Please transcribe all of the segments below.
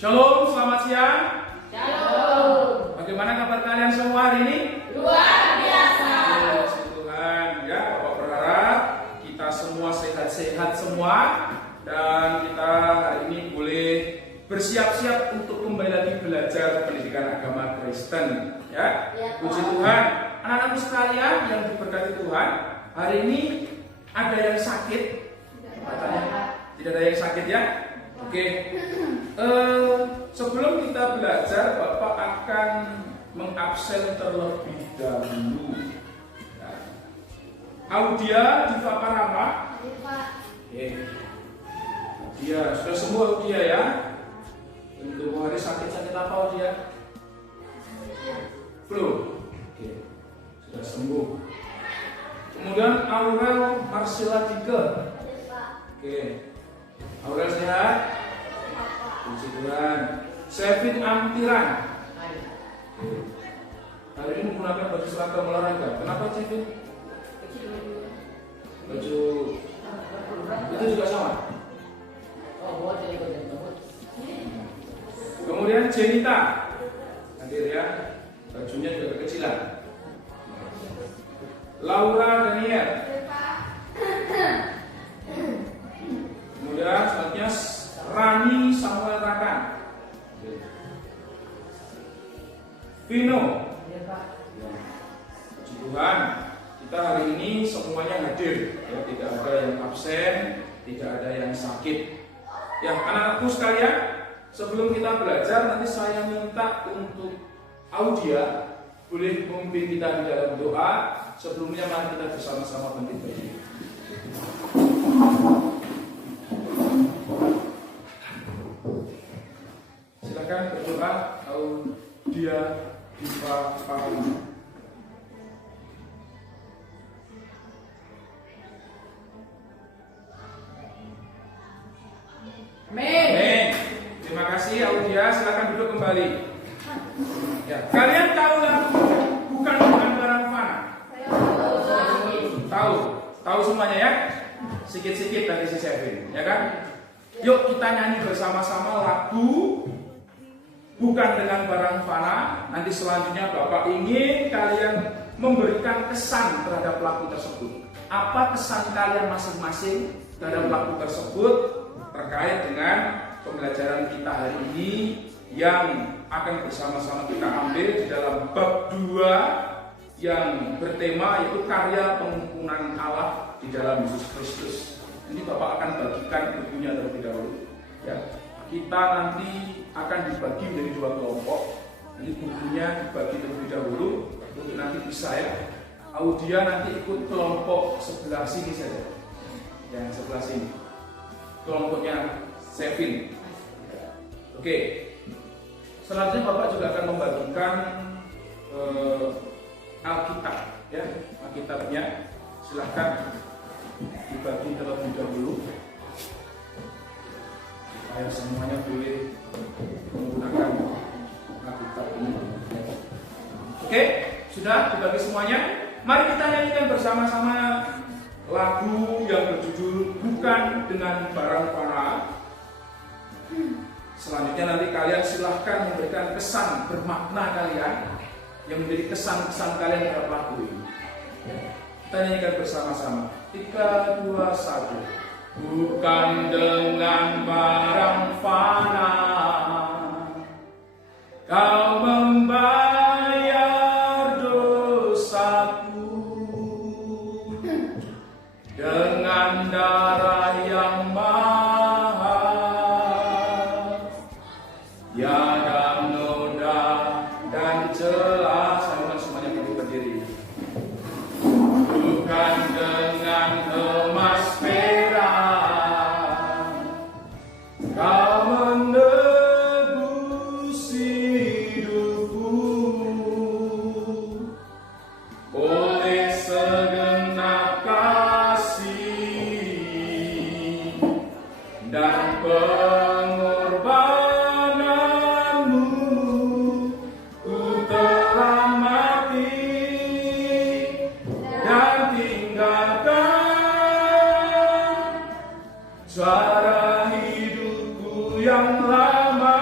Shalom, selamat siang. Shalom. Bagaimana kabar kalian semua hari ini? Luar biasa. Puji Tuhan, ya, Bapak berharap kita semua sehat-sehat semua dan kita hari ini boleh bersiap-siap untuk kembali lagi belajar pendidikan agama Kristen, ya. Puji Tuhan, anak-anakku sekalian yang diberkati Tuhan, hari ini ada yang sakit? Tidak ada yang sakit, ya? Oke. Sebelum kita belajar, Bapak akan mengabsen terlebih dahulu. Ya. Audia Diva Parama. Oke. Dia sudah sembuh Audia, ya. Untuk hari sakit-sakit apa Audia? Flu. Oke. Sudah sembuh. Kemudian Aurel Marcella Dike. Oke. Aurel sehat? Puji Tuhan. Sevin Amtiran. Hari ini menggunakan baju seragam olahraga. Kenapa Sevin? Baju itu juga sama. Kemudian Jenita hadir, ya. Bajunya juga kekecilan. Laura Daniel. Kemudian selanjutnya Rani Samuel Rakan. Vino. Puji Tuhan, kita hari ini semuanya hadir, ya, tidak ada yang absen, tidak ada yang sakit. Ya, anak-anakku sekalian, sebelum kita belajar, nanti saya minta untuk Audia boleh memimpin kita di dalam doa. Sebelumnya mari kita bersama-sama bangkit berdiri. Silakan berdoa Audia Diva Parama. Amin. Terima kasih Audia, silakan duduk kembali. Ya, kalian tahu lagu bukan barang fana? Tahu semuanya, ya? Sikit-sikit dari si Sevin, ya kan? Yuk kita nyanyi bersama-sama lagu bukan dengan barang fana. Nanti selanjutnya Bapak ingin kalian memberikan kesan terhadap lagu tersebut. Apa kesan kalian masing-masing terhadap lagu tersebut terkait dengan pembelajaran kita hari ini yang akan bersama-sama kita ambil di dalam bab 2 yang bertema yaitu karya pengampunan Allah di dalam Yesus Kristus. Ini Bapak akan bagikan bukunya terlebih dahulu, ya. Kita nanti akan dibagi menjadi 2 kelompok. Nanti bukunya dibagi terlebih dahulu untuk nanti bisa, ya. Audia nanti ikut kelompok sebelah sini saja, yang sebelah sini. Kelompoknya Sevin. Oke. Selanjutnya Bapak juga akan membagikan Alkitab, ya. Alkitabnya silahkan dibagi terlebih dahulu supaya semuanya boleh menggunakan Alkitab ini. Oke, sudah dibagi semuanya. Mari kita nyanyikan bersama-sama lagu yang berjudul Bukan Dengan Barang Fana. Selanjutnya nanti kalian silahkan memberikan kesan bermakna kalian yang menjadi kesan-kesan kalian terhadap lagu ini. Kita nyanyikan bersama-sama. 3, 2, 1. Bukan dengan barang fana Kau membayar dosaku, dengan darah yang mahal, tiada noda dan celah. Saya semuanya perlu berdiri. Bukan dengan emas perak Kau menebus hidupku, oleh segenap kasih dan pengorbananmu, ku telah mati dan tinggalkan cara hidupku yang lama.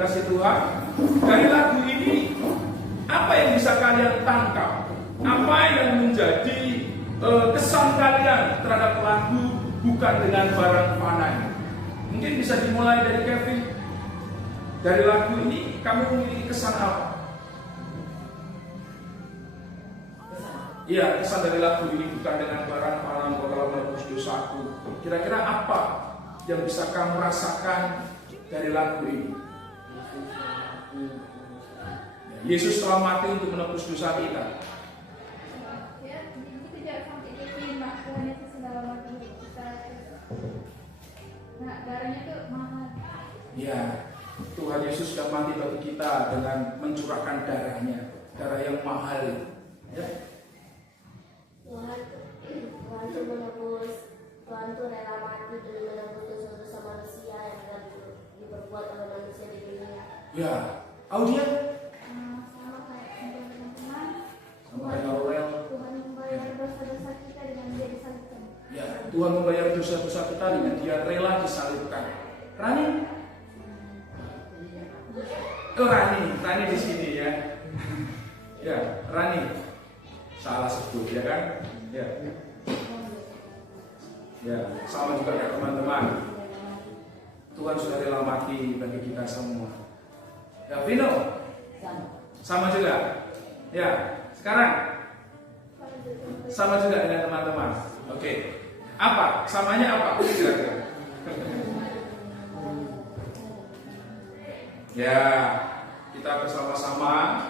dikasih Tuhan, dari lagu ini apa yang bisa kalian tangkap? Apa yang menjadi kesan kalian terhadap lagu bukan dengan barang fana? Mungkin bisa dimulai dari Kevin. Dari lagu ini kamu memiliki kesan apa? Iya, kesan dari lagu ini bukan dengan barang fana kalau menebus dosaku. Kira-kira apa yang bisa kamu rasakan dari lagu ini? Yesus telah mati untuk menebus dosa kita. Ya, Tuhan Yesus sudah mati bagi kita dengan mencurahkan darahnya, darah yang mahal. Ya. Tuhan tuh menebus, Tuhan tuh rela mati demi menebus dosa-dosa manusia yang telah diperbuat oleh manusia di dunia. Ya, Audia? Sama kayak teman-teman. Sama Aurel. Tuhan membayar dosa-dosa kita dengan dia disalibkan. Ya, Tuhan membayar dosa-dosa kita dengan dia rela disalibkan. Rani? Oh, Rani di sini ya. Ya, Rani. Salah sebut ya kan? Ya. Ya, sama juga ya teman-teman. Tuhan sudah rela mati bagi kita semua. Ya, Vino. Sama juga. Ya, sekarang sama juga dengan teman-teman. Oke. Apa? Samanya apa? Kira-kira. Ya, kita bersama-sama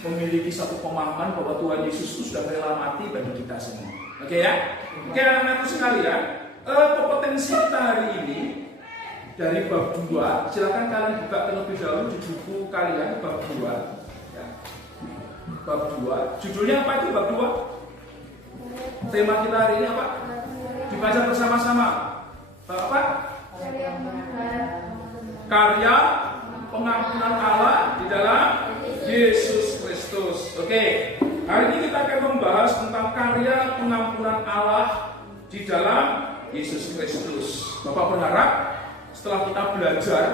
memiliki satu pemahaman bahwa Tuhan Yesus itu sudah rela mati bagi kita semua. Oke ya? Oke anak-anakku sekalian, kompetensi kita hari ini dari bab 2. Silakan kalian buka terlebih dahulu di buku kalian bab 2. Ya. Bab 2. Judulnya apa itu bab 2? Tema kita hari ini apa? Dibaca bersama-sama. Apa? Karya pengampunan Allah di dalam Yesus Kristus. Oke, hari ini kita akan membahas tentang karya pengampunan Allah di dalam Yesus Kristus. Bapak berharap setelah kita belajar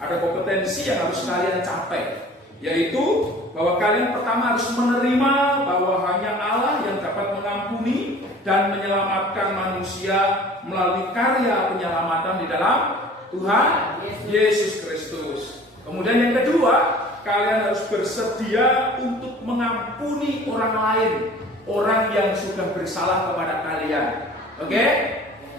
ada kompetensi yang harus kalian capai, yaitu bahwa kalian pertama harus menerima bahwa hanya Allah yang dapat mengampuni dan menyelamatkan manusia melalui karya penyelamatan di dalam Tuhan Yesus Kristus. Kemudian yang kedua, kalian harus bersedia untuk mengampuni orang lain, orang yang sudah bersalah kepada kalian. Oke?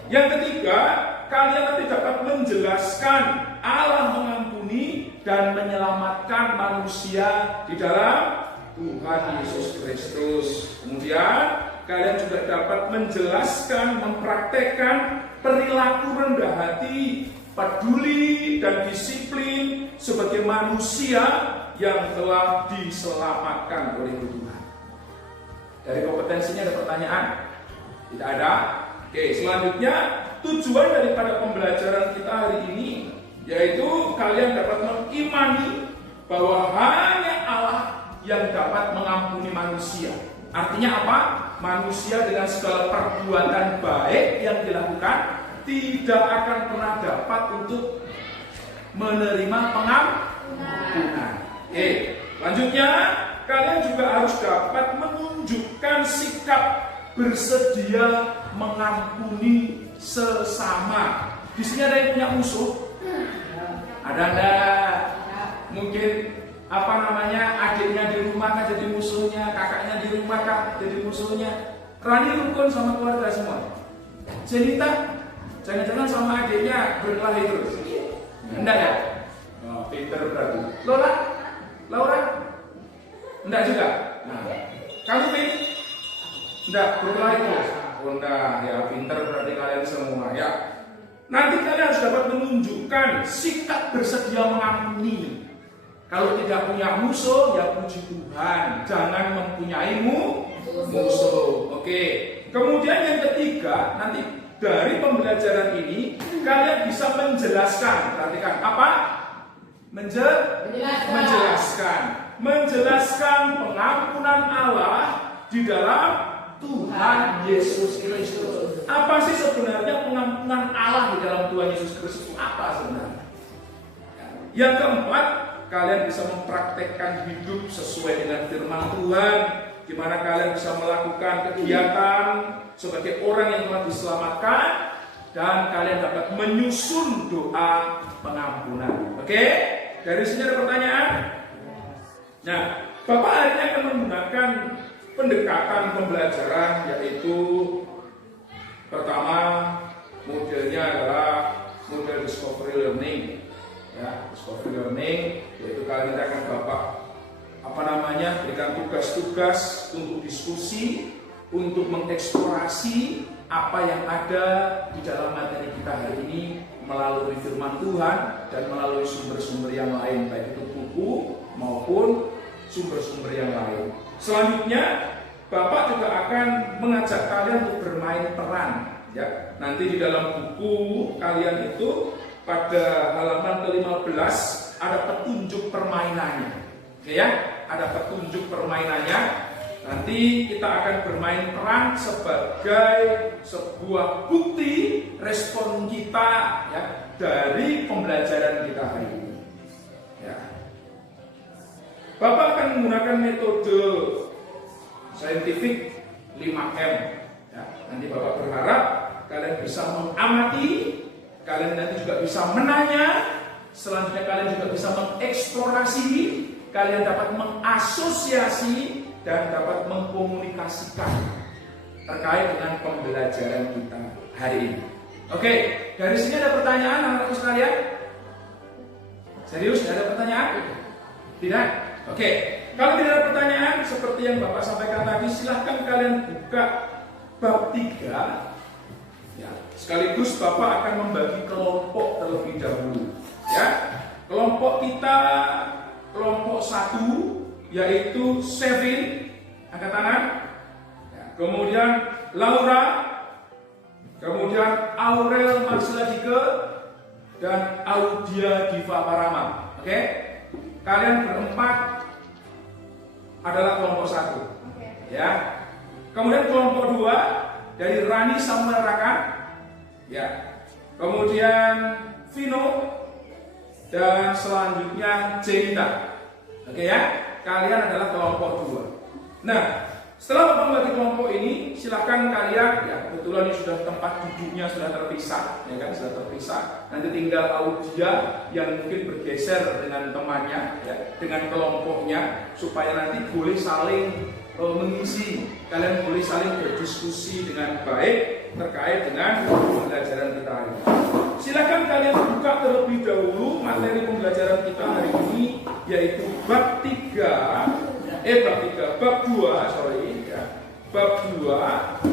Yang ketiga, kalian nanti dapat menjelaskan Allah mengampuni dan menyelamatkan manusia di dalam Tuhan Yesus Kristus. Kemudian kalian juga dapat menjelaskan, mempraktekkan perilaku rendah hati, peduli dan disiplin sebagai manusia yang telah diselamatkan oleh Tuhan. Dari kompetensinya ada pertanyaan? Tidak ada? Oke, selanjutnya tujuan daripada pembelajaran kita hari ini yaitu kalian dapat mengimani bahwa hanya Allah yang dapat mengampuni manusia. Artinya apa? Manusia dengan segala perbuatan baik yang dilakukan tidak akan pernah dapat untuk menerima pengampunan. Oke, lanjutnya kalian juga harus dapat menunjukkan sikap bersedia mengampuni sesama. Di sini ada yang punya musuh? Ada enggak? Mungkin adiknya di rumah kan jadi musuhnya, kakaknya di rumah kan jadi musuhnya. Rani rukun sama keluarga semua. Jenita jangan-jangan sama adiknya berkelahi terus? Enggak ya? Oh, pinter berarti. Laura? Enggak juga? Nah, kamu Pin? Enggak, berkelahi terus? Oh, enggak, ya pinter berarti kalian semua ya. Nanti kalian harus dapat menunjukkan sikap bersedia mengampuni. Kalau tidak punya musuh, ya puji Tuhan. Jangan mempunyai musuh. Oke. Kemudian yang ketiga, nanti dari pembelajaran ini kalian bisa menjelaskan. Perhatikan apa? Menjelaskan pengampunan Allah di dalam Tuhan Yesus Kristus. Apa sih sebenarnya pengampunan Allah di dalam Tuhan Yesus Kristus? Apa sebenarnya? Yang keempat, kalian bisa mempraktekkan hidup sesuai dengan firman Tuhan, di mana kalian bisa melakukan kegiatan sebagai orang yang telah diselamatkan, dan kalian dapat menyusun doa pengampunan. Oke? Dari sini ada pertanyaan? Nah, Bapak hari ini akan menggunakan pendekatan pembelajaran, yaitu pertama modelnya adalah model discovery learning. Ya, discovery learning, yaitu kali ini akan Bapak berikan tugas-tugas untuk diskusi, untuk mengeksplorasi apa yang ada di dalam materi kita hari ini melalui firman Tuhan dan melalui sumber-sumber yang lain, baik itu buku maupun sumber-sumber yang lain. Selanjutnya, Bapak juga akan mengajak kalian untuk bermain peran. Ya, nanti di dalam buku kalian itu pada halaman ke-15 ada petunjuk permainannya. Oke ya, ada petunjuk permainannya. Nanti kita akan bermain peran sebagai sebuah bukti respon kita ya dari pembelajaran kita hari ini. Ya. Bapak akan menggunakan metode saintifik 5M. Ya. Nanti Bapak berharap kalian bisa mengamati, kalian nanti juga bisa menanya, selanjutnya kalian juga bisa mengeksplorasi, kalian dapat mengasosiasi dan dapat mengkomunikasikan terkait dengan pembelajaran kita hari ini. Oke, dari sini ada pertanyaan anak-anakku sekalian? Serius, ada pertanyaan? Tidak? Oke, kalau tidak ada pertanyaan seperti yang Bapak sampaikan tadi, silahkan kalian buka bab 3. Ya, sekaligus Bapak akan membagi kelompok terlebih dahulu. Ya, kelompok kita kelompok 1 yaitu Sevin, angkat tangan. Ya, kemudian Laura, kemudian Aurel Marceladike, dan Audia Diva Parama. Oke, kalian berempat adalah kelompok 1. Ya, kemudian kelompok 2 dari Rani Samuel Raka, ya, kemudian Vino, dan selanjutnya Jenita. Oke ya, kalian adalah kelompok 2. Nah, setelah Bapak membagi kelompok ini, silakan kalian, ya kebetulan ini sudah tempat duduknya sudah terpisah, ya kan, sudah terpisah. Nanti tinggal Audia yang mungkin bergeser dengan temannya, ya, dengan kelompoknya, supaya nanti boleh saling mengisi. Kalian boleh saling berdiskusi dengan baik terkait dengan pembelajaran kita hari ini. Silakan kalian buka terlebih dahulu materi pembelajaran kita hari ini, yaitu bab 2, bab 2,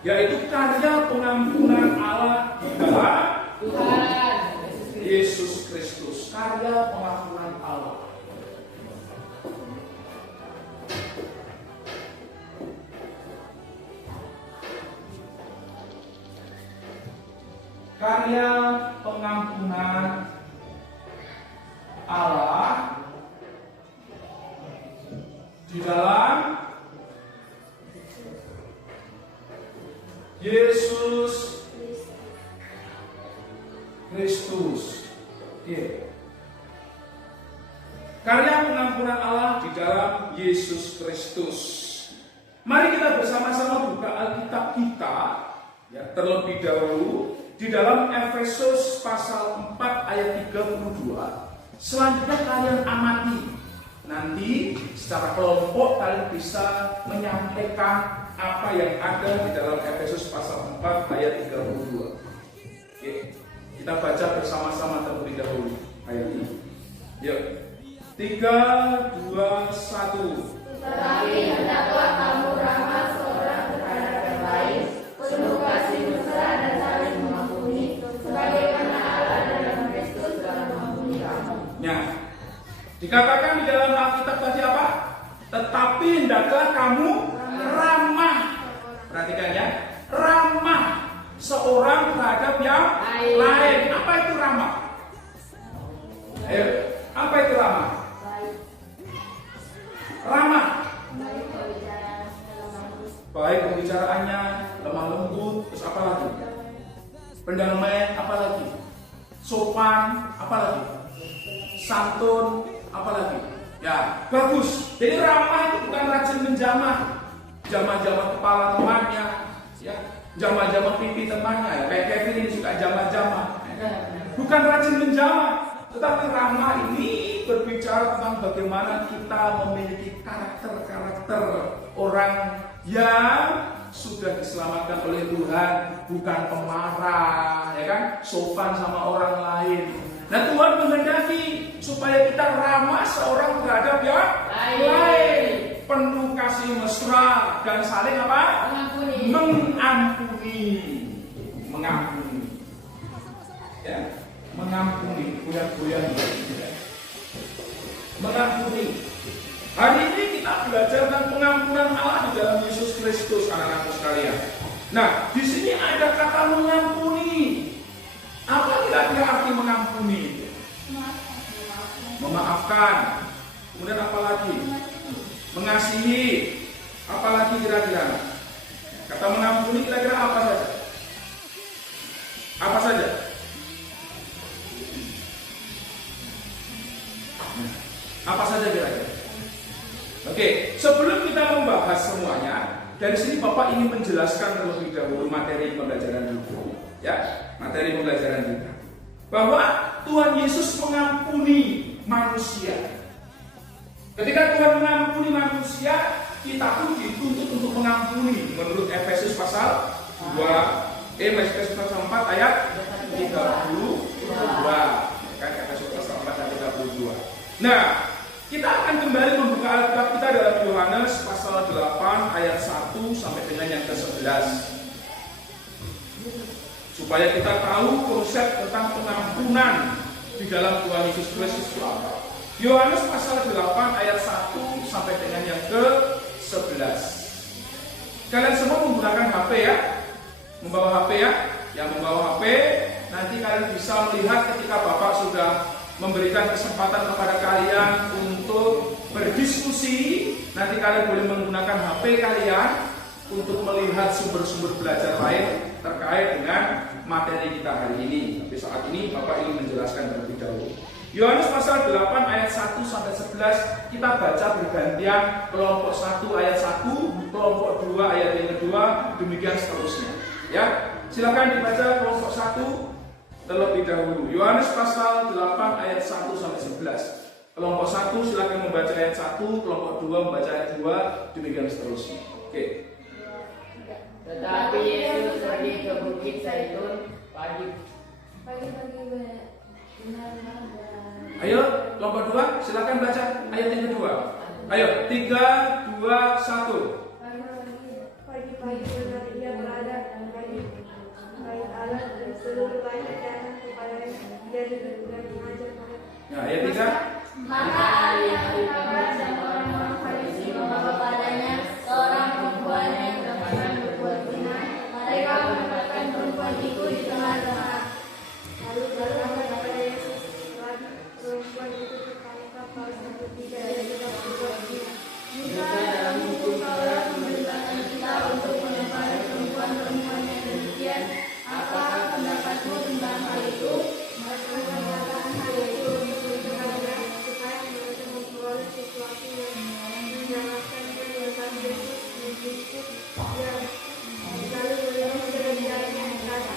yaitu karya pengampunan Allah di dalam Tuhan Yesus Kristus. Karya pengampunan Allah. Karya pengampunan Allah di dalam Yesus Kristus. Oke. Karya pengampunan Allah di dalam Yesus Kristus. Mari kita bersama-sama buka Alkitab kita, ya, terlebih dahulu di dalam Efesus pasal 4 ayat 32. Selanjutnya kalian amati. Nanti secara kelompok kalian bisa menyampaikan apa yang ada di dalam Efesus pasal 4 ayat 32. Oke, kita baca bersama-sama terlebih dahulu ayat ini. Yuk, 3, 2, 1. Tetapi hendaklah kamu ramah seorang terhadap yang lain, penuh kasih mesra dan saling mengampuni, sebagaimana Allah dalam Kristus telah mengampuni kamu. Nah, dikatakan di dalam Alkitab tadi apa? Tetapi hendaklah kamu ramah. Perhatikan ya, ramah seorang terhadap yang lain. Apa itu ramah? Ayo, apa itu ramah? Ramah. Baik pembicaraannya, lemah lembut, terus apa lagi? Pendamaian, apa lagi? Sopan, apa lagi? santun, apalagi? Ya, bagus. Jadi ramah itu bukan rajin menjamah, jamah-jamah kepala temannya, ya, jamah-jamah pipi temannya. Ya, kayak Kevin ini suka jamah-jamah. Bukan rajin menjamah, tetapi ramah ini berbicara tentang bagaimana kita memiliki karakter-karakter orang yang sudah diselamatkan oleh Tuhan, bukan pemarah, ya kan? Sopan sama orang lain. Nah, Tuhan menghendaki supaya kita ramah seorang terhadap yang lain, penuh kasih mesra dan saling apa? Mengampuni. Ya, mengampuni, goyang-goyang. Mengampuni. Hari ini kita belajar tentang pengampunan Allah di dalam Yesus Kristus, anak-anakku sekalian. Nah, di sini ada kata mengampuni. Apa kira-kira arti mengampuni? Memaafkan. Kemudian apa lagi? Mengasihi. Apa lagi kira-kira? Kata mengampuni kira-kira apa saja? Apa saja? Apa saja kira-kira? Oke, sebelum kita membahas semuanya, dari sini Bapak ingin menjelaskan terlebih dahulu materi pembelajaran kita. Ya, materi pembelajaran kita. Bahwa Tuhan Yesus mengampuni manusia. Ketika Tuhan mengampuni manusia, kita pun dituntut untuk mengampuni menurut Efesus pasal 4 ayat 32. Kan Efesus pasal 4 ayat 32. Nah, kita akan kembali membuka Alkitab kita dalam Yohanes pasal 8 ayat 1 sampai dengan yang ke-11. Supaya kita tahu konsep tentang pengampunan di dalam Tuhan Yesus Kristus itu apa. Yohanes pasal 8 ayat 1 sampai dengan yang ke-11. Kalian semua menggunakan HP ya? Membawa HP ya? Yang membawa HP, nanti kalian bisa melihat ketika Bapak sudah memberikan kesempatan kepada kalian untuk berdiskusi. Nanti kalian boleh menggunakan HP kalian untuk melihat sumber-sumber belajar lain terkait dengan materi kita hari ini. Tapi saat ini Bapak ingin menjelaskan terlebih dahulu. Yohanes pasal 8 ayat 1 sampai 11 kita baca bergantian, kelompok 1 ayat 1, kelompok 2 ayat yang kedua, demikian seterusnya. Ya, silakan dibaca kelompok 1 terlebih dahulu. Yohanes pasal 8 ayat 1 sampai 11. Kelompok 1 silakan membaca ayat 1, kelompok 2 membaca ayat 2, demikian seterusnya. Oke. Tetapi Yesus pergi ke Bukit Zaitun pagi. Ayo, kelompok 2 silakan baca ayat yang kedua. Ayo, 3, 2, 1. Pagi-pagi benar dia berada di bait Allah dan seluruh bait datang kepadanya. Dia duduk dan mengajar mereka. Ya, ayat 3. Maka ahli-ahli Taurat dan orang-orang Farisi membawa padanya seorang perempuan yang kedapatan berbuat zina. Mereka menempatkan perempuan itu di tengah-tengah. Lalu berkata kepada Yesus, lagi perempuan itu tertangkap pasal 3 dan tidak berbuat zina. Jika dalam hukum Taurat memerintahkan kita untuk menyembah perempuan-perempuan yang demikian, apakah pendapatmu tentang hal itu? Mereka mengatakan hal itu untuk mencoba supaya mereka memperoleh sesuatu yang menyalahkan dan melepas Yesus menjemput dia. Lalu beliau menjadikannya berkata,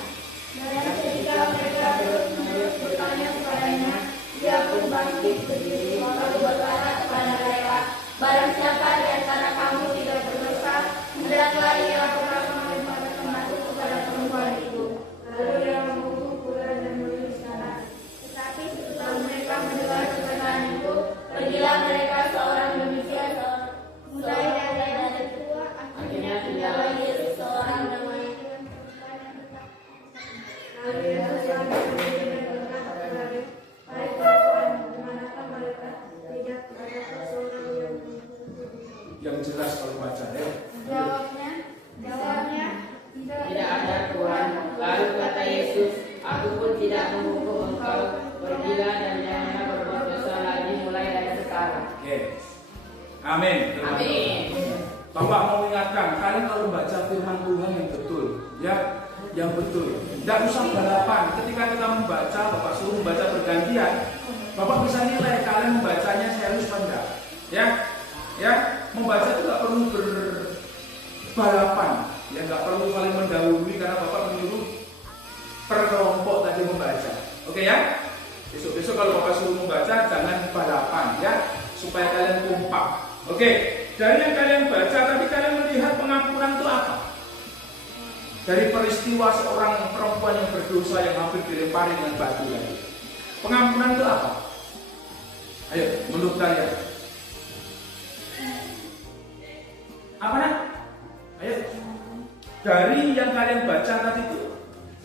Dan ketika mereka terus-menerus bertanya kepadanya, dia pun bangkit berdiri lalu berkata kepada mereka, barang siapa di antara kamu tidak berdosa, hendaklah ia lakukan pada termasuk kepada perempuan itu. lalu dia memukul pula dan menulis tanah. Tetapi setelah mereka mendengar perkataan itu, pergilah mereka seorang demi seorang, mulai dari tua, akhirnya tinggal lagi seorang namanya. Lalu Yesus lagi berdiri dan berkata kepada dia, hai perempuan, dimanakah mereka? Tidak ada seorang yang Yang jelas kalau baca ya. Jawabnya, Tidak ada Tuhan. Lalu kata Yesus, aku pun tidak menghukum engkau. Pergilah dan janganlah berbuat dosa lagi mulai dari sekarang. Oke. Amin. Amin. Bapak mau ingatkan, kalian kalau baca firman Tuhan yang betul, ya, yang betul. Tidak usah balapan. Ketika kita membaca, Bapak suruh membaca bergantian. Bapak bisa nilai kalian membacanya serius apa enggak. Ya, membaca itu nggak perlu berbalapan, ya nggak perlu saling mendahului karena Bapak menyuruh per kelompok tadi membaca. Oke ya? Besok-besok kalau Bapak suruh membaca jangan balapan ya, supaya kalian kompak. Oke, dari yang kalian baca tadi kalian melihat pengampunan itu apa? Dari peristiwa seorang perempuan yang berdosa yang hampir dilempari dengan batu tadi. Pengampunan itu apa? Ayo, menurut kalian. Apa nak? Ayo. Dari yang kalian baca tadi itu,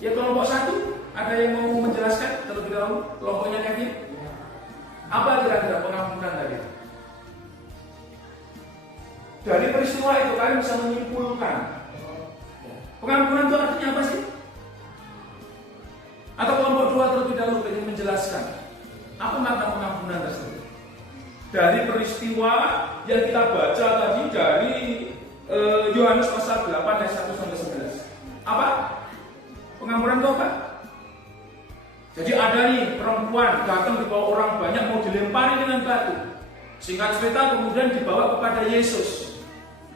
ya kelompok satu, ada yang mau menjelaskan terlebih dahulu kelompoknya Kevin? Apa kira-kira pengampunan tadi? Dari peristiwa itu kalian bisa menyimpulkan pengampunan itu artinya apa sih? Atau kelompok dua terlebih dahulu ingin menjelaskan apa makna pengampunan tersebut? Dari peristiwa yang kita baca tadi dari Yohanes pasal 8 ayat 1 sampai 11. Apa? Pengampunan itu apa? Jadi ada nih perempuan datang dibawa orang banyak mau dilempari dengan batu. Singkat cerita kemudian dibawa kepada Yesus.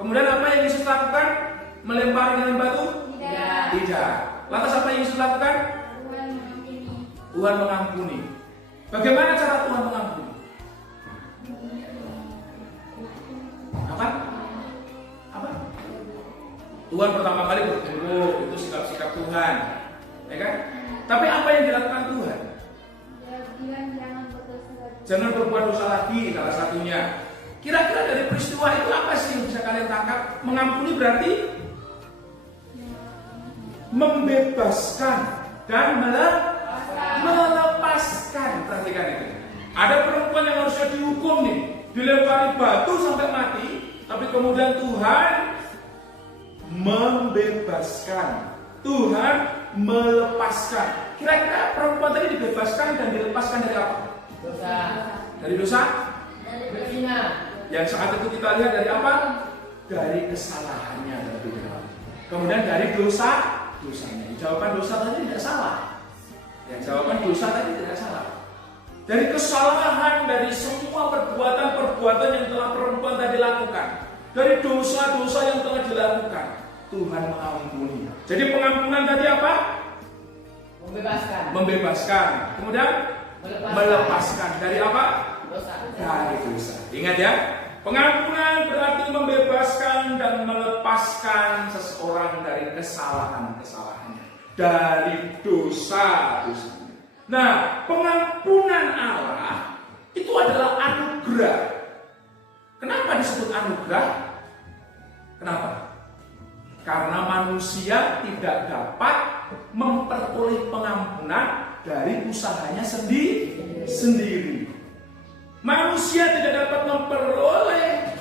Kemudian apa yang Yesus lakukan? Melempari dengan batu? Tidak. Lantas apa yang Yesus lakukan? Tuhan mengampuni. Bagaimana cara Tuhan mengampuni? Apa? Tuhan pertama kali berdoa, itu sikap-sikap Tuhan, ya kan? Tapi apa yang dilakukan Tuhan? Jangan berbuat dosa lagi, salah satunya. Kira-kira dari peristiwa itu apa sih yang bisa kalian tangkap? Mengampuni berarti membebaskan dan melepaskan. Perhatikan itu. Ada perempuan yang harusnya dihukum nih, dilempari batu sampai mati, tapi kemudian Tuhan membebaskan, Tuhan melepaskan. Kira-kira perempuan tadi dibebaskan dan dilepaskan dari apa? Dosa. Dari dosa? Dari berzina. Yang saat itu kita lihat dari apa? Dari kesalahannya. Kemudian dari dosanya. Jawaban dosa tadi tidak salah. Jawaban dosa tadi tidak salah. Dari kesalahan, dari semua perbuatan-perbuatan yang telah perempuan tadi lakukan, dari dosa-dosa yang telah dilakukan, Tuhan mengampuni. Jadi pengampunan tadi apa? Membebaskan. Kemudian melepaskan. Dari apa? Dosa. Dari dosa. Ingat ya, pengampunan berarti membebaskan dan melepaskan seseorang dari kesalahan-kesalahannya, dari dosa-dosa. Nah, pengampunan Allah itu adalah anugerah. Kenapa disebut anugerah? Kenapa? Karena manusia tidak dapat memperoleh pengampunan dari usahanya sendiri. Manusia tidak dapat memperoleh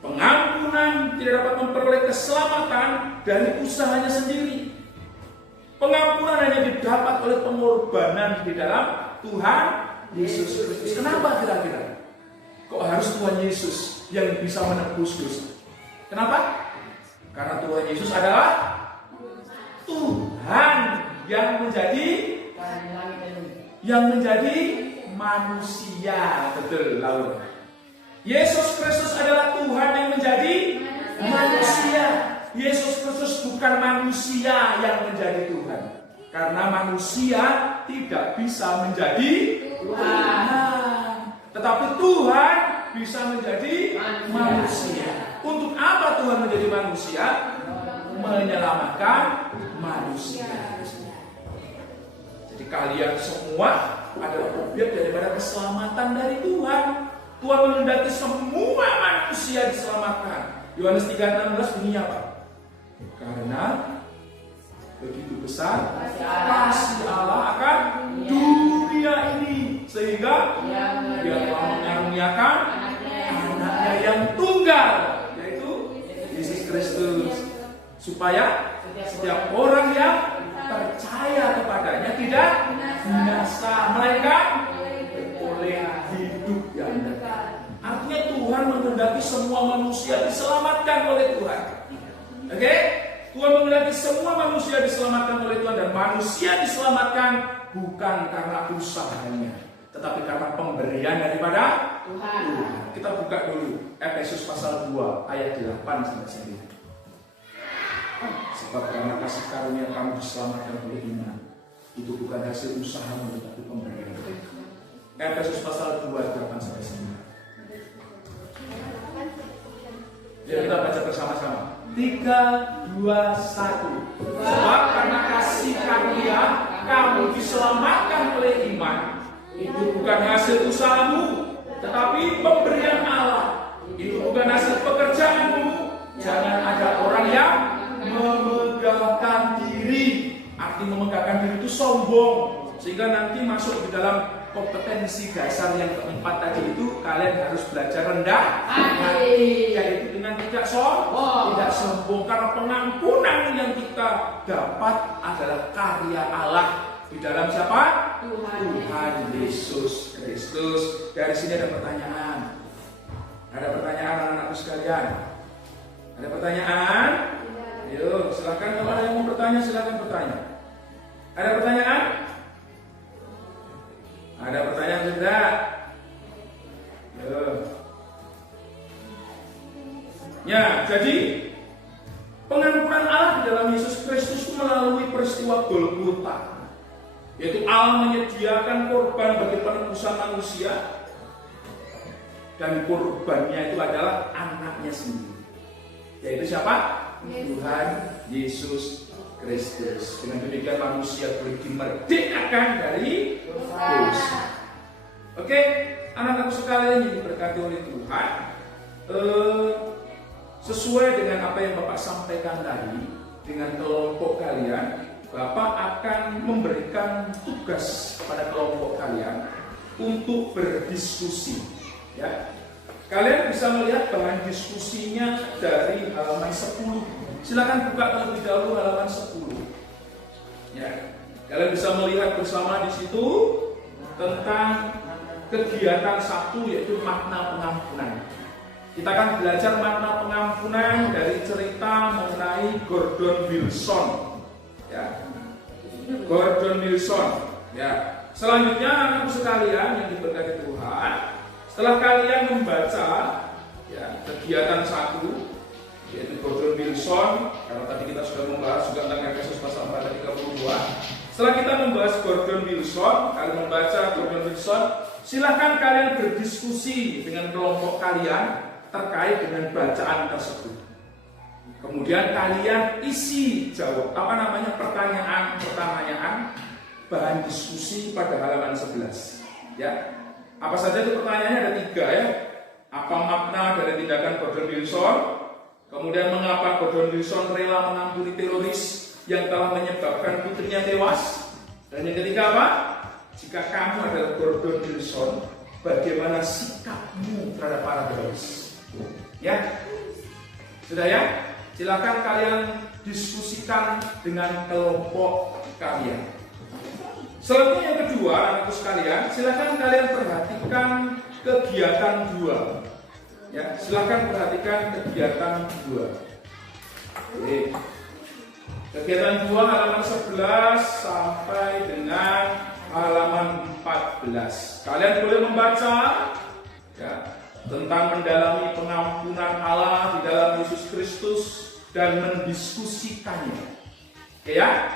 pengampunan, tidak dapat memperoleh keselamatan dari usahanya sendiri. Pengampunan hanya didapat oleh pengorbanan di dalam Tuhan Yesus Kristus. Kenapa kira-kira? Kok harus Tuhan Yesus yang bisa menebus dosa? Kenapa? Karena Tuhan Yesus adalah Tuhan yang menjadi manusia. Betul, Laura. Yesus Kristus adalah Tuhan yang menjadi manusia. Yesus Kristus bukan manusia yang menjadi Tuhan. Karena manusia tidak bisa menjadi Tuhan. Tetapi Tuhan bisa menjadi manusia. Untuk apa Tuhan menjadi manusia? Menyelamatkan manusia. Jadi kalian semua adalah objek daripada keselamatan dari Tuhan. Tuhan menghendaki semua manusia diselamatkan. Yohanes 3:16 bunyinya apa? Karena begitu besar kasih Allah akan dunia ini, sehingga Dia telah mengaruniakan anaknya yang tunggal, yaitu Yesus Kristus, supaya setiap orang yang percaya kepadanya tidak binasa, melainkan oleh hidup yang kekal. Artinya Tuhan menghendaki semua manusia diselamatkan oleh Tuhan. Oke? Tuhan menghendaki semua manusia diselamatkan oleh Tuhan, dan manusia diselamatkan bukan karena usahanya, tetapi karena pemberian daripada Tuhan. Kita buka dulu Efesus pasal 2 ayat 8 sampai 9. Sebab karena kasih karunia kamu diselamatkan oleh iman, itu bukan hasil usahamu tetapi pemberian. Efesus pasal 2 8 sampai 9. Ya, kita baca bersama-sama. 3, 2, 1. Sebab karena kasih karunia kamu diselamatkan oleh iman, itu bukan hasil usahamu tetapi pemberian Allah. Itu bukan hasil pekerjaanmu. Jangan ada orang yang memegahkan diri. Arti memegahkan diri itu sombong, sehingga nanti masuk di dalam kompetensi dasar yang keempat tadi itu, kalian harus belajar rendah hati, yaitu dengan tidak sombong, karena pengampunan yang kita dapat adalah karya Allah di dalam siapa? Tuhan Yesus Kristus. Dari sini ada pertanyaan. Ada pertanyaan anak-anakku sekalian? Ada pertanyaan? Ayo, silakan kalau ada yang mau bertanya, silakan bertanya. Ada pertanyaan? Ada pertanyaan tidak? Ayo. Ya, jadi pengampunan Allah di dalam Yesus Kristus melalui peristiwa Golgota, yaitu Allah menyediakan korban bagi penebusan manusia, dan korbannya itu adalah anaknya sendiri, yaitu siapa? Tuhan Yesus Kristus. Dengan demikian manusia boleh dimerdekakan dari dosa. Oke, anak-anak sekalian yang diberkati oleh Tuhan, sesuai dengan apa yang Bapak sampaikan tadi, dengan kelompok kalian, Bapak akan memberikan tugas kepada kelompok kalian untuk berdiskusi. Ya, kalian bisa melihat bahan diskusinya dari halaman 10. Silakan buka terlebih dahulu halaman 10. Ya, kalian bisa melihat bersama di situ tentang kegiatan 1, yaitu makna pengampunan. Kita akan belajar makna pengampunan dari cerita mengenai Gordon Wilson. Ya, Gordon Wilson. Ya, selanjutnya anak-anak sekalian yang diberkati Tuhan, setelah kalian membaca ya, kegiatan 1, yaitu Gordon Wilson, karena tadi kita sudah membahas juga tentang Efesus pasal 4 ayat 32. Setelah kita membahas Gordon Wilson, kalian membaca Gordon Wilson, silahkan kalian berdiskusi dengan kelompok kalian terkait dengan bacaan tersebut. Kemudian kalian isi jawab pertanyaan bahan diskusi pada halaman 11. Ya, apa saja itu pertanyaannya? Ada 3 ya. Apa makna dari tindakan Gordon Wilson? Kemudian mengapa Gordon Wilson rela mengampuni teroris yang telah menyebabkan putrinya tewas? Dan yang ketiga apa? Jika kamu adalah Gordon Wilson, bagaimana sikapmu terhadap para teroris? Ya, sudah ya? Silakan kalian diskusikan dengan kelompok kalian. Selanjutnya yang kedua, anak-anakku sekalian, silakan kalian perhatikan kegiatan 2. Ya, silakan perhatikan kegiatan 2. Oke. Kegiatan 2 halaman 11 sampai dengan halaman 14. Kalian boleh membaca ya, tentang mendalami pengampunan Allah di dalam Yesus Kristus dan mendiskusikannya. Oke ya?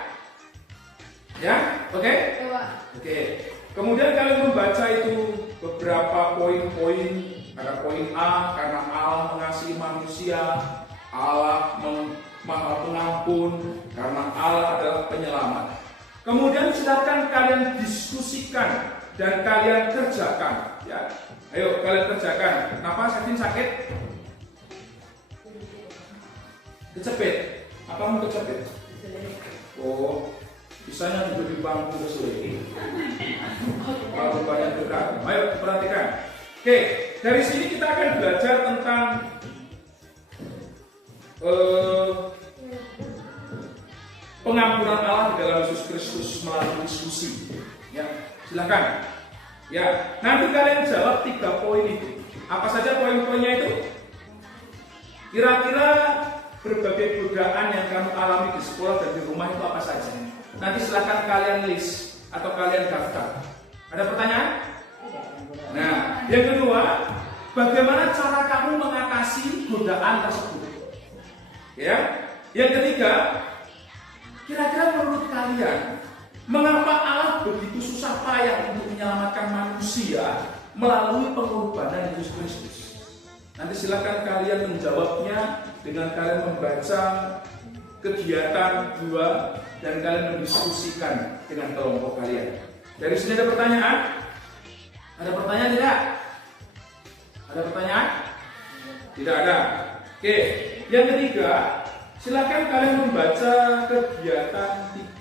Ya? Oke? Oke. Kemudian kalian membaca itu beberapa poin-poin. Ada poin A, karena Allah mengasihi manusia, Allah Maha Pengampun, karena Allah adalah penyelamat. Kemudian silakan kalian diskusikan dan kalian kerjakan. Ya, ayo kalian kerjakan. Kenapa sakit? Kecepet. Apa mau kecepet? Oh, bisanya juga di bangku kesulitan. Kalau banyak berat. Ayo perhatikan. Oke, dari sini kita akan belajar tentang pengampunan Allah di dalam Yesus Kristus melalui diskusi. Ya, silakan. Ya, nanti kalian jawab 3 poin itu. Apa saja poin-poinnya itu? Kira-kira berbagai godaan yang kamu alami di sekolah dan di rumah itu apa saja? Nanti silakan kalian list. atau kalian daftar? Ada pertanyaan? Nah, yang kedua, bagaimana cara kamu mengatasi godaan tersebut? Ya. Yang ketiga, kira-kira menurut kalian, mengapa Allah begitu susah payah untuk menyelamatkan manusia melalui pengorbanan Yesus Kristus? Nanti silakan kalian menjawabnya dengan kalian membaca kegiatan 2 dan kalian mendiskusikan dengan kelompok kalian. Dari sini ada pertanyaan? Ada pertanyaan tidak? Ada pertanyaan? Tidak ada. Oke, yang ketiga, silakan kalian membaca kegiatan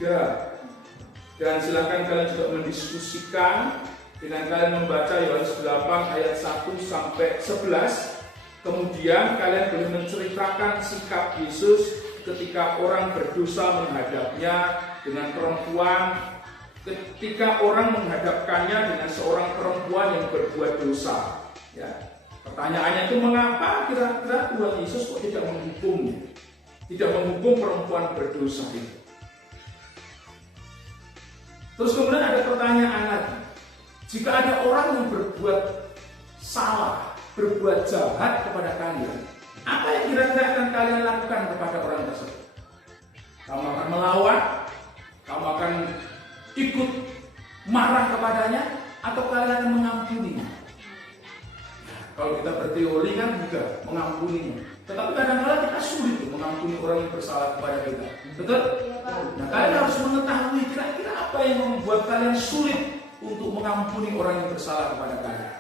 3 dan silakan kalian juga mendiskusikan dengan kalian membaca Yohanes 8 ayat 1 sampai 11. Kemudian kalian boleh menceritakan sikap Yesus ketika orang berdosa menghadapnya dengan perempuan, ketika orang menghadapkannya dengan seorang perempuan yang berbuat dosa. Ya. Pertanyaannya itu mengapa kira-kira Tuhan Yesus kok tidak menghukumnya? Tidak menghukum perempuan berdosa itu. Terus kemudian ada pertanyaan lagi. Jika ada orang yang berbuat salah, berbuat jahat kepada kalian, apa yang kira-kira akan kalian lakukan kepada orang tersebut? Kamu akan melawan? Kamu akan ikut marah kepadanya? Atau kalian akan mengampuninya? Kalau kita berteori kan juga mengampuninya. Tetapi kadang-kadang kita sulit mengampuni orang yang bersalah kepada kita. Betul? Nah, kalian harus mengetahui kira-kira apa yang membuat kalian sulit untuk mengampuni orang yang bersalah kepada kalian.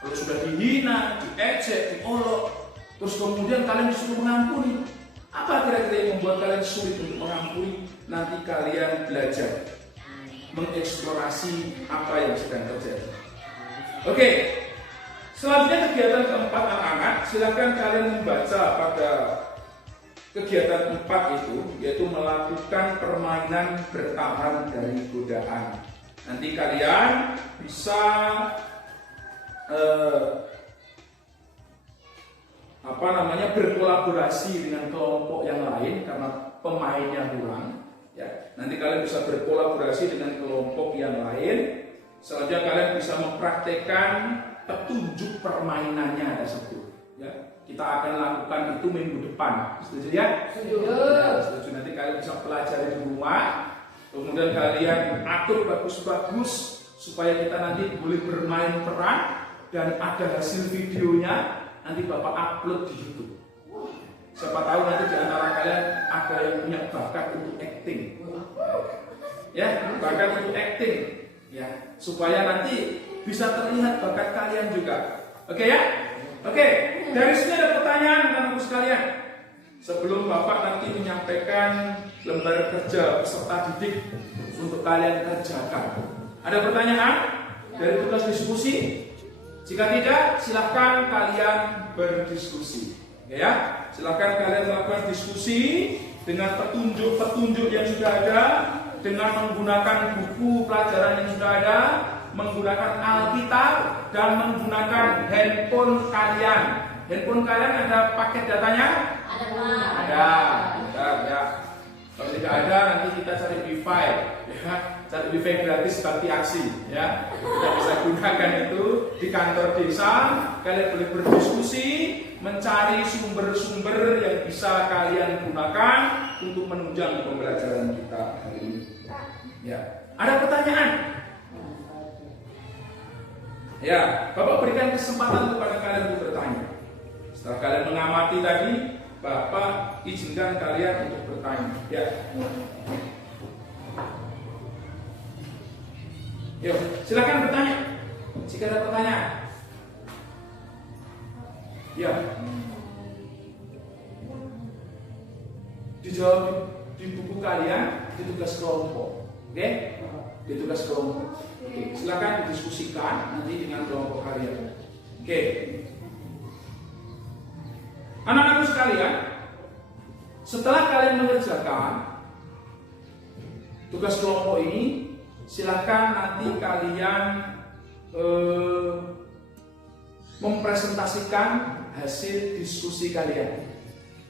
Kalau sudah dihina, diejek, diolok, terus kemudian kalian disuruh mengampuni, apa kira-kira yang membuat kalian sulit untuk mengampuni? Nanti kalian belajar mengeksplorasi apa yang sedang terjadi. Oke. Selanjutnya kegiatan keempat anak-anak, silakan kalian membaca pada kegiatan 4 itu, yaitu melakukan permainan bertahan dari godaan. Nanti kalian bisa berkolaborasi dengan kelompok yang lain karena pemainnya kurang. Ya, nanti kalian bisa berkolaborasi dengan kelompok yang lain. Selanjutnya kalian bisa mempraktekkan petunjuk permainannya tersebut. Ya, kita akan lakukan itu minggu depan. Setuju ya? Setuju. Ya, setuju. Nanti kalian bisa pelajari di rumah. Kemudian kalian atur bagus-bagus supaya kita nanti boleh bermain peran dan ada hasil videonya. Nanti Bapak upload di YouTube. Siapa tahu nanti di antara kalian ada yang punya bakat untuk acting. Ya, bakat untuk acting. Ya, supaya nanti bisa terlihat bakat kalian juga. Oke ya? Oke, dari sini ada pertanyaan anak-anakku sekalian. Sebelum Bapak nanti menyampaikan lembar kerja peserta didik untuk kalian kerjakan. Ada pertanyaan dari tugas diskusi? Jika tidak, silahkan kalian berdiskusi. Ya, silahkan kalian melakukan diskusi dengan petunjuk-petunjuk yang sudah ada, dengan menggunakan buku pelajaran yang sudah ada, menggunakan Alkitab dan menggunakan handphone kalian. Handphone kalian ada paket datanya? Ada, Pak. Ada. Bentar, ya. Kalau tidak ada nanti kita cari wifi, ya. Cari wifi gratis bakti aksi, ya. Kita bisa gunakan itu di kantor desa. Kalian boleh berdiskusi, mencari sumber-sumber yang bisa kalian gunakan untuk menunjang pembelajaran kita hari ini. Ya. Ada pertanyaan? Ya, Bapak berikan kesempatan kepada kalian untuk bertanya. Setelah kalian mengamati tadi, Bapak izinkan kalian untuk bertanya. Ya. Yuk, silakan bertanya. Jika ada pertanyaan. Ya. Dijawab di buku kalian di tugas kelompok. Oke? Di tugas kelompok. Oke, silakan didiskusikan nanti dengan kelompok kalian. Oke. Anak-anak sekalian, setelah kalian mengerjakan tugas kelompok ini, silakan nanti kalian mempresentasikan hasil diskusi kalian.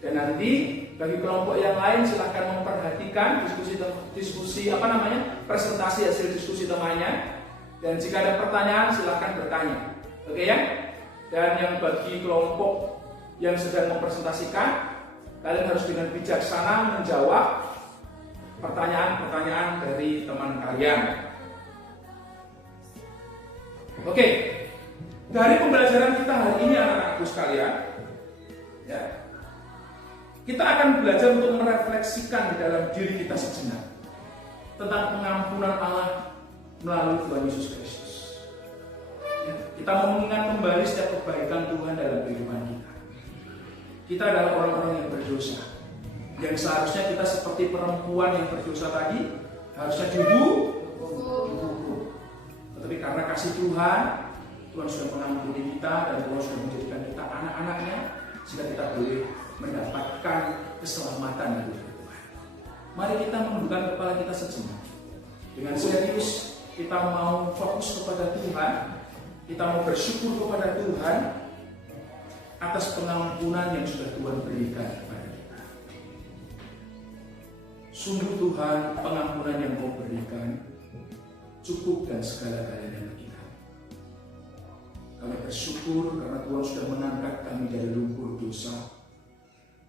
Dan nanti Bagi kelompok yang lain silahkan memperhatikan presentasi hasil diskusi temannya. Dan jika ada pertanyaan silahkan bertanya. Oke ya? Dan yang bagi kelompok yang sedang mempresentasikan, kalian harus dengan bijaksana menjawab pertanyaan-pertanyaan dari teman kalian. Oke, dari pembelajaran kita hari ini anak-anakku sekalian, ya, kita akan belajar untuk merefleksikan di dalam diri kita sejenak tentang pengampunan Allah melalui Tuhan Yesus Kristus. Ya, kita mau mengingat kembali setiap kebaikan Tuhan dalam kehidupan kita. Kita adalah orang-orang yang berdosa, yang seharusnya kita seperti perempuan yang berdosa tadi, harusnya dihukum. Tetapi karena kasih Tuhan, Tuhan sudah mengampuni kita dan Tuhan sudah menjadikan kita anak-anaknya, sehingga kita boleh mendapatkan keselamatan dari Tuhan. Mari kita menundukkan kepala kita sejenak. Dengan serius kita mau fokus kepada Tuhan, kita mau bersyukur kepada Tuhan atas pengampunan yang sudah Tuhan berikan kepada kita. Sungguh Tuhan, pengampunan yang Kau berikan cukup dan segala-galanya bagi kami. Kami bersyukur karena Tuhan sudah mengangkat kami dari lumpur dosa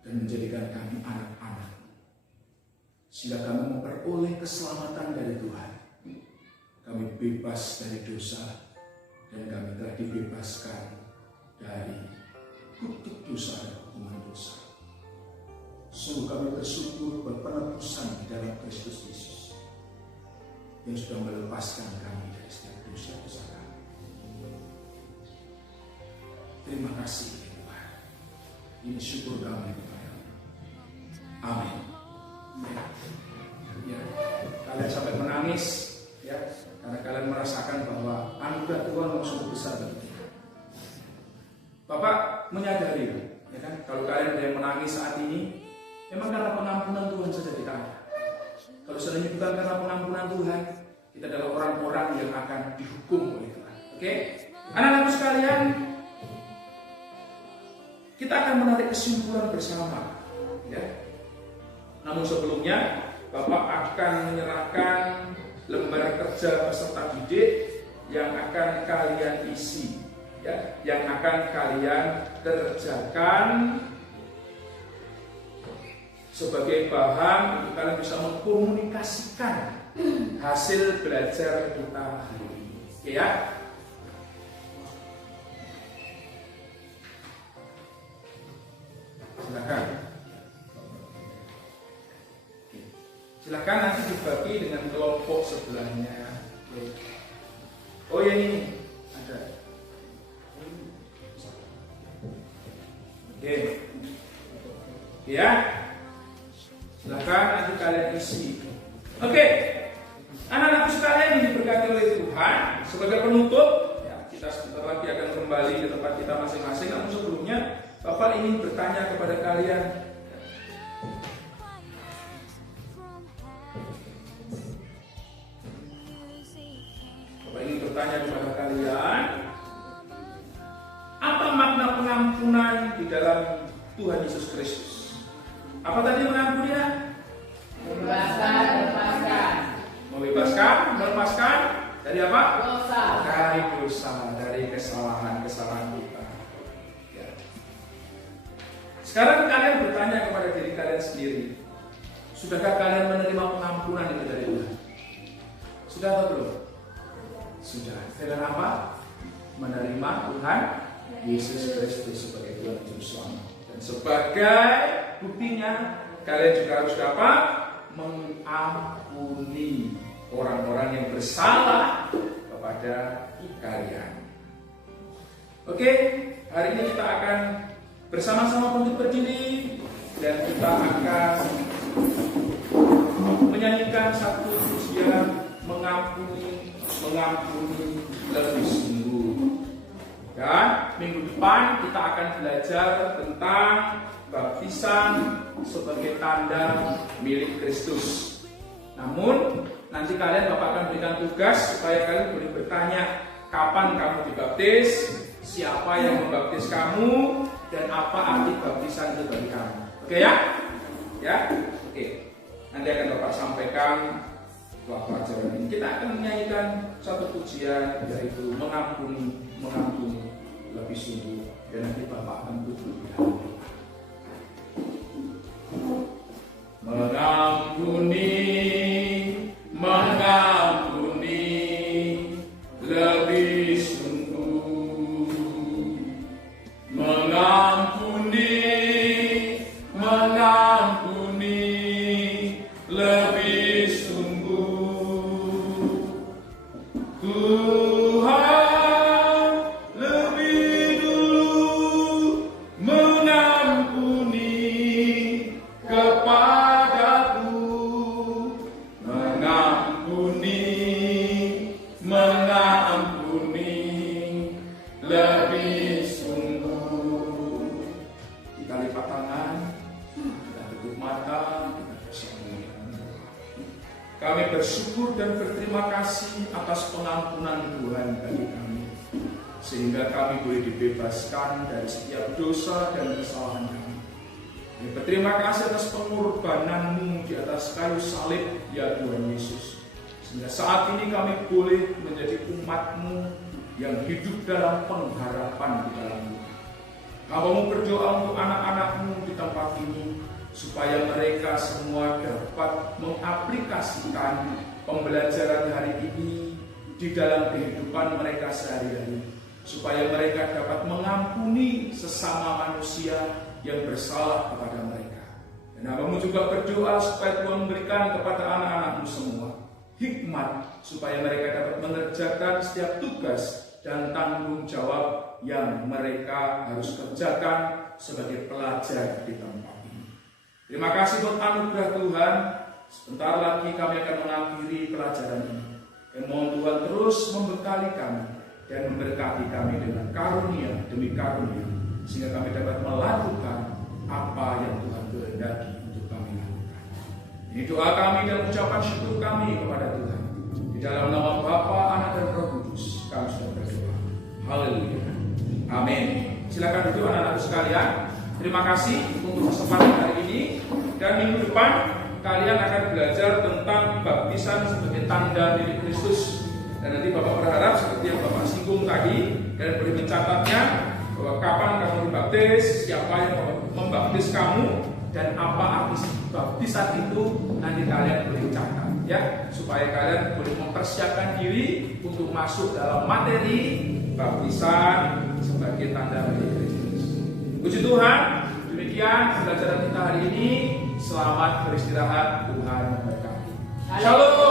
dan menjadikan kami anak-anak, sehingga kami memperoleh keselamatan dari Tuhan. Kami bebas dari dosa dan kami telah dibebaskan dari kutuk dosa dan hukuman dosa. Sungguh kami bersyukur buat penebusan di dalam Kristus Yesus yang sudah melepaskan kami dari setiap dosa-dosa kami. Terima kasih Tuhan. Ini syukur kami kepada-Mu. Amin. Ya, kalian sampai menangis, ya, karena kalian merasakan bahwa anugerah Tuhan sungguh besar bagi kita. Bapak menyadari, ya kan, kalau kalian ada yang menangis saat ini, memang karena pengampunan Tuhan saja kita ada. Kalau seandainya bukan karena pengampunan Tuhan, kita adalah orang-orang yang akan dihukum oleh Tuhan. Oke, anak-anakku sekalian, kita akan menarik kesimpulan bersama, ya. Namun sebelumnya, Bapak akan menyerahkan lembar kerja peserta didik yang akan kalian isi, ya, yang akan kalian kerjakan sebagai bahan untuk kalian bisa mengkomunikasikan hasil belajar kita hari ini. Oke ya? Silakan. Silakan nanti dibagi dengan kelompok sebelahnya. Oke. Oh ya, ini ada. Oke. Ya. Silakan nanti kalian isi. Oke. Anak-anakku sekalian yang diberkati oleh Tuhan, sebagai penutup, ya, kita sebentar lagi akan kembali ke tempat kita masing-masing. Namun sebelumnya, Bapak ingin bertanya kepada kalian. Bapak ingin bertanya kepada kalian, apa makna pengampunan di dalam Tuhan Yesus Kristus? Apa tadi mengampuninya? Membebaskan, melepaskan. Membebaskan, melepaskan dari apa? Dosa. Dari dosa, dari kesalahan-kesalahan kita. Ya. Sekarang kalian bertanya kepada diri kalian sendiri, sudahkah kalian menerima pengampunan itu dari Tuhan? Sudah atau belum? Sudah. Dengan apa? Menerima Tuhan Yesus Kristus sebagai Tuhan Juru Selamat. Dan sebagai buktinya, kalian juga harus dapat mengampuni orang-orang yang bersalah kepada kalian. Oke, hari ini kita akan bersama-sama untuk berdiri dan kita akan menyanyikan satu pujian mengampuni lebih sungguh. Dan minggu depan kita akan belajar tentang baptisan sebagai tanda milik Kristus. Namun nanti kalian Bapak akan berikan tugas supaya kalian boleh bertanya kapan kamu dibaptis, siapa yang membaptis kamu, dan apa arti baptisan itu bagi kamu. Oke ya? Ya, oke. Nanti akan Bapak sampaikan setelah pelajaran ini. Kita akan menyanyikan satu pujian, yaitu mengampuni, mengampuni lebih sungguh. Dan nanti Bapak akan duduk di hadapan kita. Mengampuni, mengampuni lebih sungguh. Mengampuni, mengampuni lebih sungguh. Tuhan lebih dulu mengampuni kepadaku, mengampuni, mengampuni lebih sungguh. Kita lipat tangan, kita tutup mata, kita bersama. Kami bersyukur dan berterima kasih atas pengampunan Tuhan bagi kami, sehingga kami boleh dibebaskan dari setiap dosa dan kesalahan kami. Kami berterima kasih atas pengorbanan-Mu di atas kayu salib, ya Tuhan Yesus, sehingga saat ini kami boleh menjadi umat-Mu yang hidup dalam pengharapan di dalam-Mu. Hamba-Mu berdoa untuk anak-anak-Mu di tempat ini, supaya mereka semua dapat mengaplikasikan pembelajaran hari ini di dalam kehidupan mereka sehari-hari, supaya mereka dapat mengampuni sesama manusia yang bersalah kepada mereka. Dan Hamba-Mu juga berdoa supaya Tuhan memberikan kepada anak-anak-Mu semua hikmat, supaya mereka dapat mengerjakan setiap tugas dan tanggung jawab yang mereka harus kerjakan sebagai pelajar di tempat ini. Terima kasih buat anugerah Tuhan. Sebentar lagi kami akan mengakhiri pelajaran ini. Dan mohon Tuhan terus membekali kami dan memberkati kami dengan karunia demi karunia, sehingga kami dapat melakukan apa yang Tuhan kehendaki untuk kami lakukan. Ini doa kami dan ucapan syukur kami kepada Tuhan. Di dalam nama Bapa, Anak dan Roh Kudus kami sudah berdoa. Haleluya. Amin. Silakan duduk anak-anak sekalian. Terima kasih untuk kesempatan hari ini, dan minggu depan kalian akan belajar tentang baptisan sebagai tanda milik Kristus. Dan nanti Bapak berharap seperti yang Bapak singgung tadi, kalian boleh mencatatnya bahwa kapan kamu dibaptis, siapa yang membaptis kamu, dan apa arti baptisan itu nanti kalian boleh catat ya, supaya kalian boleh mempersiapkan diri untuk masuk dalam materi baptisan sebagai tanda milik Kristus. Puji Tuhan, demikian pembelajaran kita hari ini. Selamat beristirahat, Tuhan memberkati. Shalom.